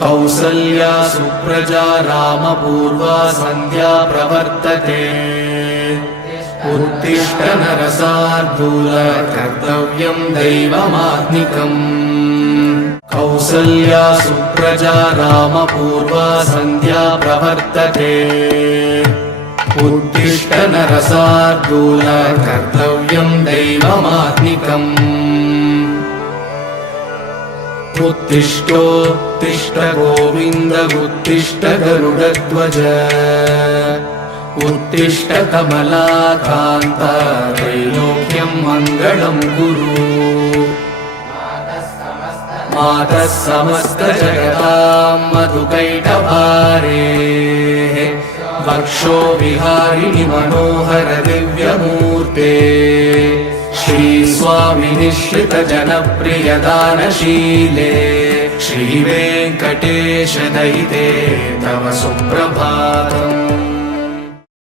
कौसल्या सुप्रजा रामपूर्वा सन्ध्या प्रवर्तते उत्तिष्ठ नरशार्दूल कर्तव्यं दैवमात्मिकम् कौसल्या सुप्रजा रामपूर्वा सन्ध्या प्रवर्तते उत्तिष्ठ नरशार्दूल कर्तव्यं दैवमात्मिकम् उत्तिष्ठोत्तिष्ठ गोविन्द उत्तिष्ठ गरुडध्वज उत्तिष्ठ कमलाकान्त त्रैलोक्यं मङ्गलं कुरु मातः समस्त जगतां मधुकैटभारेः वक्षो विहारिणि मनोहर दिव्यमूर्ते श्रीस्वामि निःश्रित जनप्रिय दानशीले श्रीवेङ्कटेश दयिते तव सुप्रभातम्।